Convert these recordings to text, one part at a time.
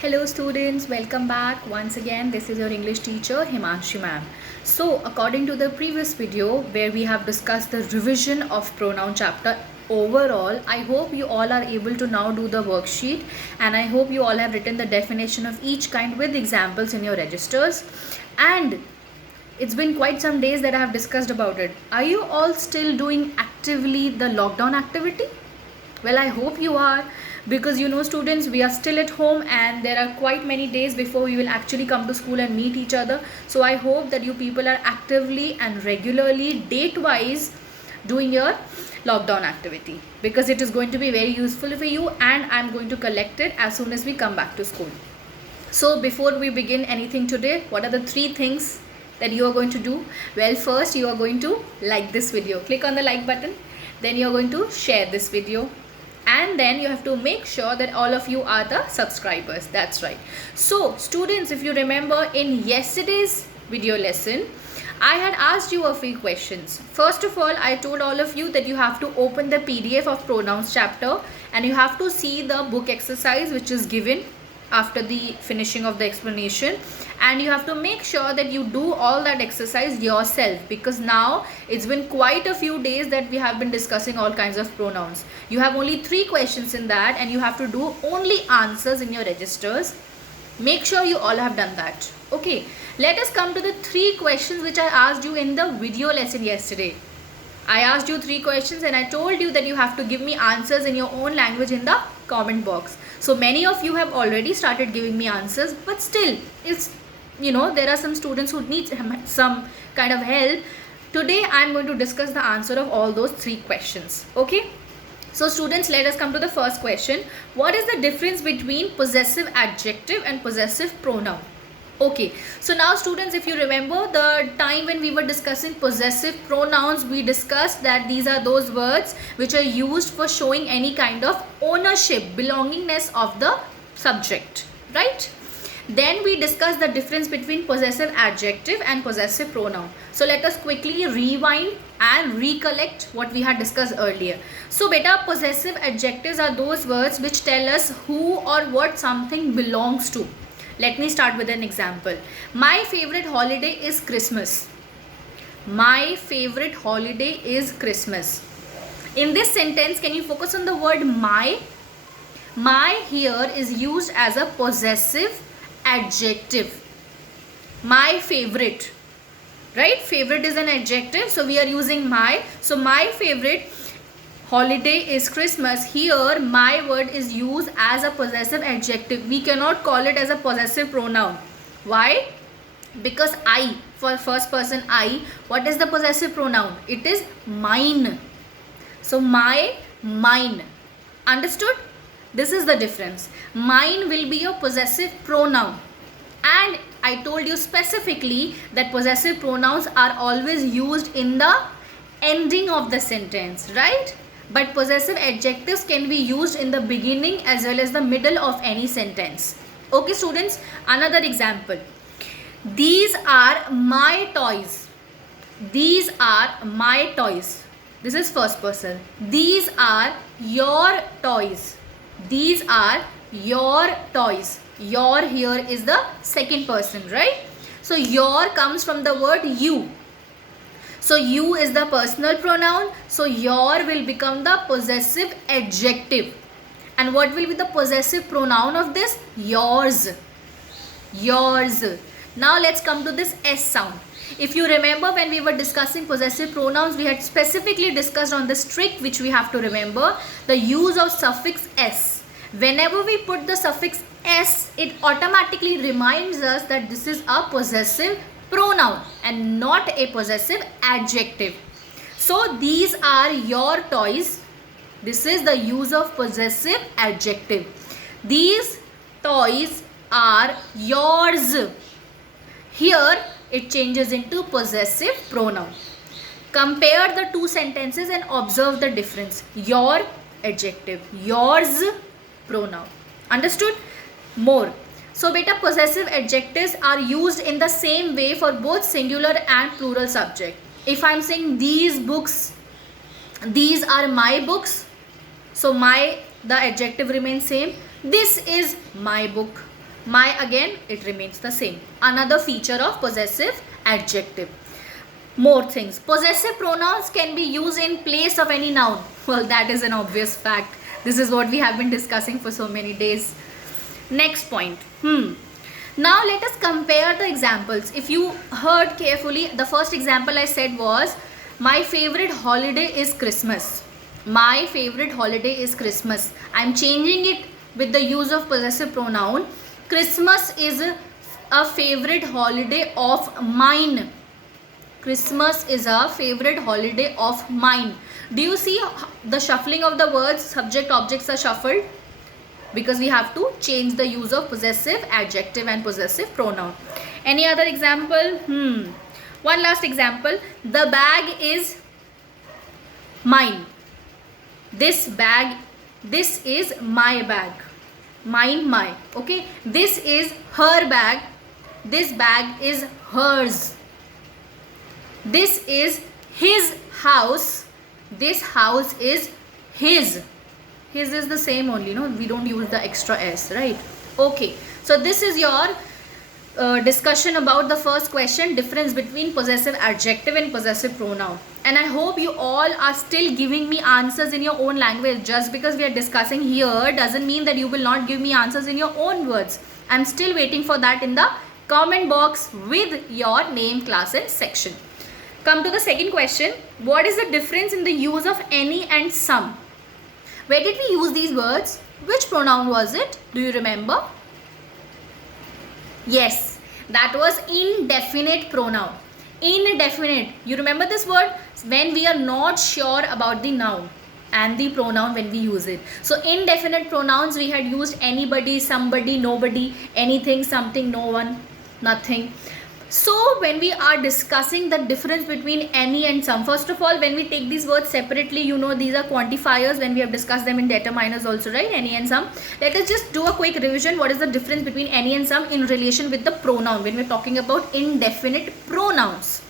Hello students, welcome back. Once again, this is your English teacher Himanshi ma'am. So according to the previous video where we have discussed the revision of pronoun chapter overall, I hope you all are able to now do the worksheet, and I hope you all have written the definition of each kind with examples in your registers. And it's been quite some days that I have discussed about it. Are you all still doing actively the lockdown activity? Well, I hope you are, because students, we are still at home and there are quite many days before we will actually come to school and meet each other. So I hope that you people are actively and regularly, date wise, doing your lockdown activity, because it is going to be very useful for you, and I'm going to collect it as soon as we come back to school. So before we begin anything today, what are the 3 things that you are going to do? Well, first you are going to like this video. Click on the like button. Then you are going to share this video. And then you have to make sure that all of you are the subscribers. That's right. So students, if you remember in yesterday's video lesson, I had asked you a few questions. First of all, I told all of you that you have to open the PDF of pronouns chapter and you have to see the book exercise which is given after the finishing of the explanation, and you have to make sure that you do all that exercise yourself, because now it's been quite a few days that we have been discussing all kinds of pronouns. You have only 3 questions in that and you have to do only answers in your registers. Make sure you all have done that. Okay, let us come to the 3 questions which I asked you in the video lesson yesterday. I asked you 3 questions and I told you that you have to give me answers in your own language in the comment box. So many of you have already started giving me answers, but still it's there are some students who need some kind of help. Today I am going to discuss the answer of all those 3 questions. Okay, so students, let us come to the first question. What is the difference between possessive adjective and possessive pronoun? Okay, so now students, if you remember the time when we were discussing possessive pronouns, we discussed that these are those words which are used for showing any kind of ownership, belongingness of the subject, right? Then we discussed the difference between possessive adjective and possessive pronoun. So let us quickly rewind and recollect what we had discussed earlier. So beta, possessive adjectives are those words which tell us who or what something belongs to. Let me start with an example. My favorite holiday is Christmas. My favorite holiday is Christmas. In this sentence, can you focus on the word my? My here is used as a possessive adjective. My favorite, right? Favorite is an adjective, so we are using my. So my favorite holiday is Christmas. Here my word is used as a possessive adjective. We cannot call it as a possessive pronoun. Why? Because I, for first person I, what is the possessive pronoun? It is mine. So my, mine. Understood? This is the difference. Mine will be your possessive pronoun. And I told you specifically that possessive pronouns are always used in the ending of the sentence, right? But possessive adjectives can be used in the beginning as well as the middle of any sentence. Okay students, another example. These are my toys. These are my toys. This is first person. These are your toys. These are your toys. Your here is the second person, right? So your comes from the word you. So you is the personal pronoun. So your will become the possessive adjective. And what will be the possessive pronoun of this? Yours. Yours. Now let's come to this S sound. If you remember when we were discussing possessive pronouns, we had specifically discussed on this trick which we have to remember, the use of suffix S. Whenever we put the suffix S, it automatically reminds us that this is a possessive pronoun and not a possessive adjective. So these are your toys. This is the use of possessive adjective. These toys are yours. Here it changes into possessive pronoun. Compare the 2 sentences and observe the difference. Your adjective, yours pronoun. Understood? More. So beta, possessive adjectives are used in the same way for both singular and plural subject. If I am saying these books, these are my books, so my, the adjective remains same. This is my book. My again, it remains the same. Another feature of possessive adjective. More things. Possessive pronouns can be used in place of any noun. Well, that is an obvious fact. This is what we have been discussing for so many days. Next point. Now let us compare the examples. If you heard carefully, the first example I said was, my favorite holiday is Christmas. My favorite holiday is Christmas. I am changing it with the use of possessive pronoun. Christmas is a favorite holiday of mine. Christmas is a favorite holiday of mine. Do you see the shuffling of the words? Subject objects are shuffled because we have to change the use of possessive adjective and possessive pronoun. Any other example? One last example. The bag is mine. This is my bag. Mine, my. Okay. This is her bag. This bag is hers. This is his house. This house is his. His is the same only, no? We don't use the extra s, right? Okay. So this is your discussion about the first question, difference between possessive adjective and possessive pronoun. And I hope you all are still giving me answers in your own language. Just because we are discussing here doesn't mean that you will not give me answers in your own words. I'm still waiting for that in the comment box with your name, class and section. Come to the second question. What is the difference in the use of any and some? Where did we use these words? Which pronoun was it? Do you remember? Yes, that was indefinite pronoun. Indefinite. You remember this word? When we are not sure about the noun and the pronoun when we use it. So indefinite pronouns we had used anybody, somebody, nobody, anything, something, no one, nothing. So when we are discussing the difference between any and some, first of all, when we take these words separately, you know these are quantifiers when we have discussed them in determiners also, right? Any and some. Let us just do a quick revision. What is the difference between any and some in relation with the pronoun when we're talking about indefinite pronouns?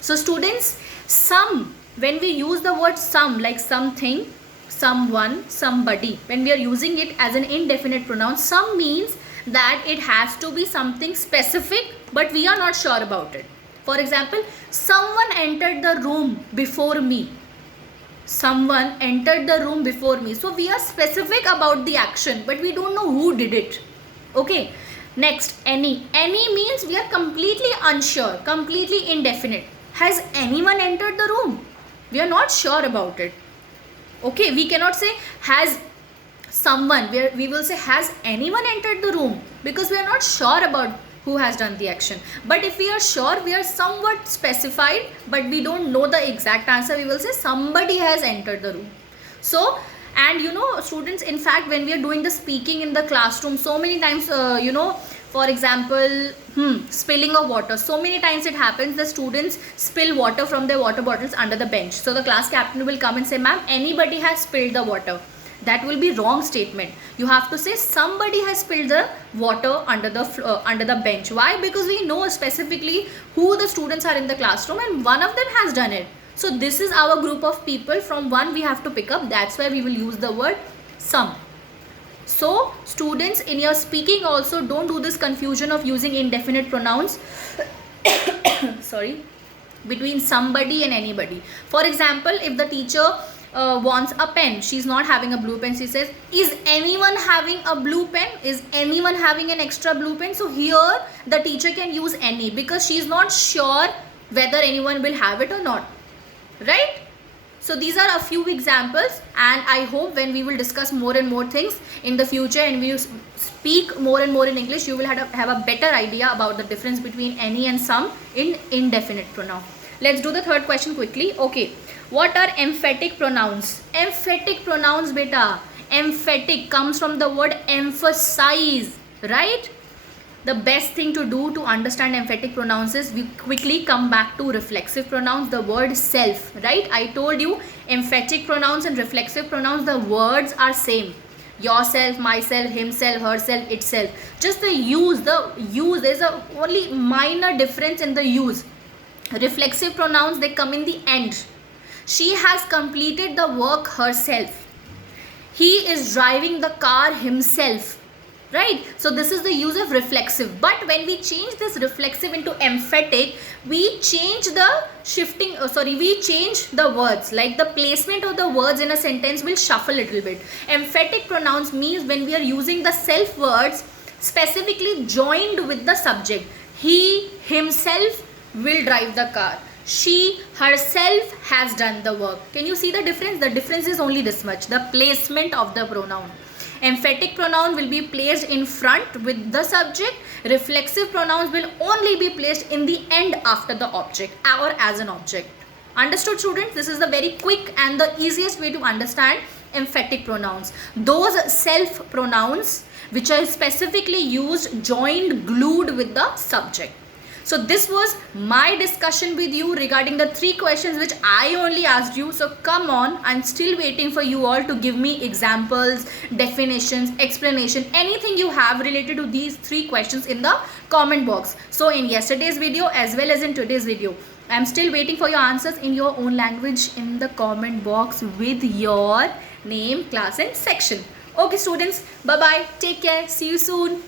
So students, some, when we use the word some, like something, someone, somebody, when we are using it as an indefinite pronoun, some means that it has to be something specific, but we are not sure about it. For example, someone entered the room before me. Someone entered the room before me. So we are specific about the action, but we don't know who did it. Okay. Next, any. Any means we are completely unsure, completely indefinite. Has anyone entered the room? We are not sure about it. Okay, we cannot say has someone, where we will say has anyone entered the room, because we are not sure about who has done the action. But if we are sure, we are somewhat specified, but we don't know the exact answer, we will say somebody has entered the room. So, and you know students, in fact when we are doing the speaking in the classroom, so many times you know, for example, spilling of water, so many times it happens the students spill water from their water bottles under the bench. So the class captain will come and say, ma'am, anybody has spilled the water. That will be wrong statement. You have to say somebody has spilled the water under the bench. Why? Because we know specifically who the students are in the classroom and one of them has done it. So this is our group of people, from one we have to pick up. That's why we will use the word some. So students, in your speaking also, don't do this confusion of using indefinite pronouns sorry, between somebody and anybody. For example, if the teacher wants a pen, she's not having a blue pen, she says, is anyone having a blue pen? Is anyone having an extra blue pen? So here the teacher can use any, because she's not sure whether anyone will have it or not, right? So these are a few examples, and I hope when we will discuss more and more things in the future and we speak more and more in English, you will have a better idea about the difference between any and some in indefinite pronoun. Let's do the third question quickly. Okay, what are emphatic pronouns? Emphatic pronouns, beta. Emphatic comes from the word emphasize, right? The best thing to do to understand emphatic pronouns is we quickly come back to reflexive pronouns, the word self, right? I told you emphatic pronouns and reflexive pronouns, the words are same. Yourself, myself, himself, herself, itself. Just the use, there's a only minor difference in the use. Reflexive pronouns, they come in the end. She has completed the work herself. He is driving the car himself. right? So this is the use of reflexive. But when we change this reflexive into emphatic, we change the we change the words, like the placement of the words in a sentence will shuffle a little bit. Emphatic pronouns means when we are using the self words specifically joined with the subject. He himself will drive the car. She herself has done the work. Can you see the difference? The difference is only this much, the placement of the pronoun. Emphatic pronoun will be placed in front with the subject. Reflexive pronouns will only be placed in the end after the object or as an object. Understood, students? This is the very quick and the easiest way to understand emphatic pronouns. Those self pronouns which are specifically used joined, glued with the subject. So this was my discussion with you regarding the 3 questions which I only asked you. So come on, I'm still waiting for you all to give me examples, definitions, explanation, anything you have related to these 3 questions in the comment box. So in yesterday's video as well as in today's video, I'm still waiting for your answers in your own language in the comment box with your name, class and section. Okay students, bye bye, take care, see you soon.